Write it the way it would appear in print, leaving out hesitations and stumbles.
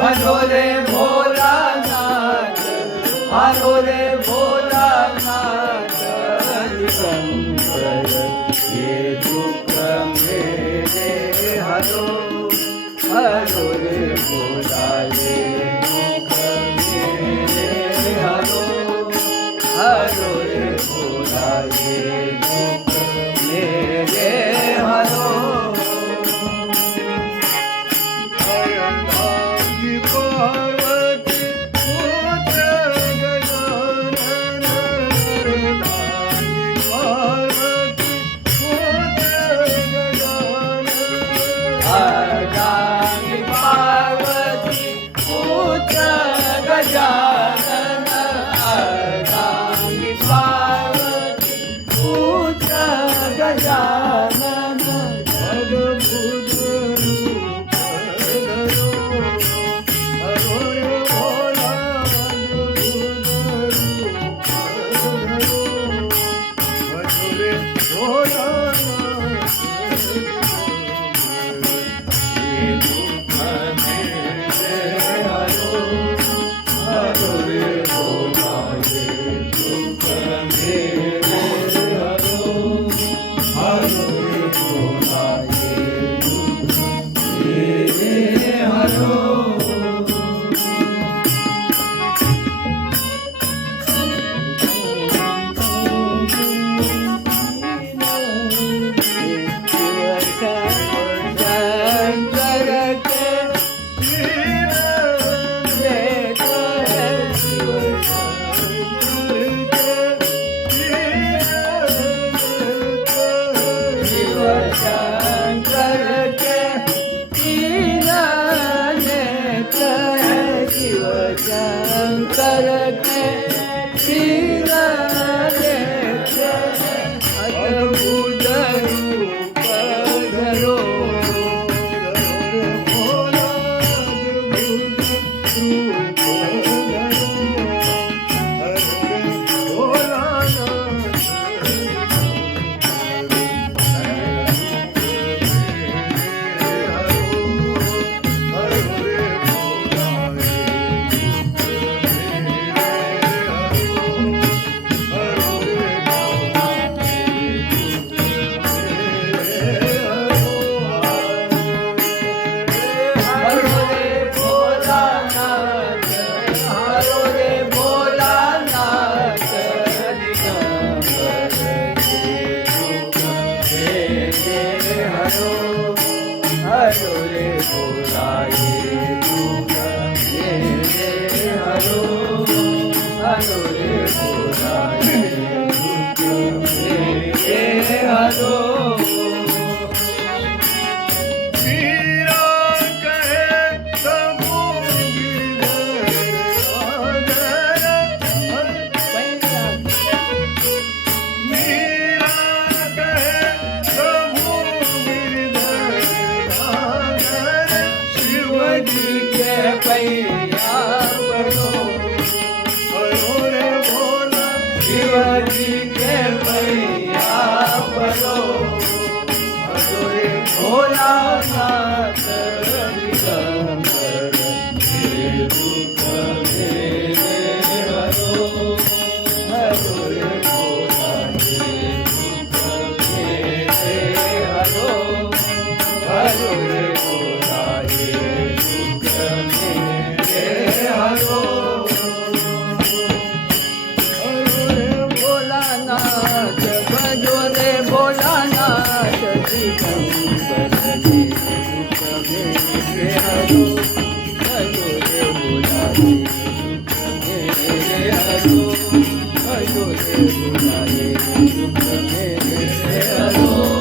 हरो रे भोलानाथ, हरो रे भोलानाथ, दिगंबर ये दुख मेरे हरो, हरो रे भोला ये दुख मेरे हरो, हरो रे भोला ये दुख मेरे हरो। अर्धांगी पार्वती पुत्र गजानन, अर्धांगी पार्वती पुत्र गजानन, अद्भुत रूप धरो, हरो रे भोला अद्भुत रूप धरो, हरो रे भोला शंकर के तीन नेत्र, शिव शंकर के तीन नेत्र, अद्भुत रूप धरो, भोला अद्भुत रूप धरो, हरो रे भोला ये दुख मेरे हरो, हरो रे भोला ये दुख मेरे हरो। मीरा कहे प्रभु पैया पड़ो, हरो रे भोला शिवजी के पैया पड़ो, हरो रे भोला नाथ, दिगंबर ये दुख मेरे हरो, हरो रे भोला ये दुख मेरे हरो, हरो रे भोला ये दुख मेरे हरो, हरो रे भोलानाथ, भजो रे भोलानाथ, दिगंबर ये दुख मेरे हरो, भजो रे भोला ये दुख मेरे हरो, भजो रे भोला ये दुख मेरे हरो।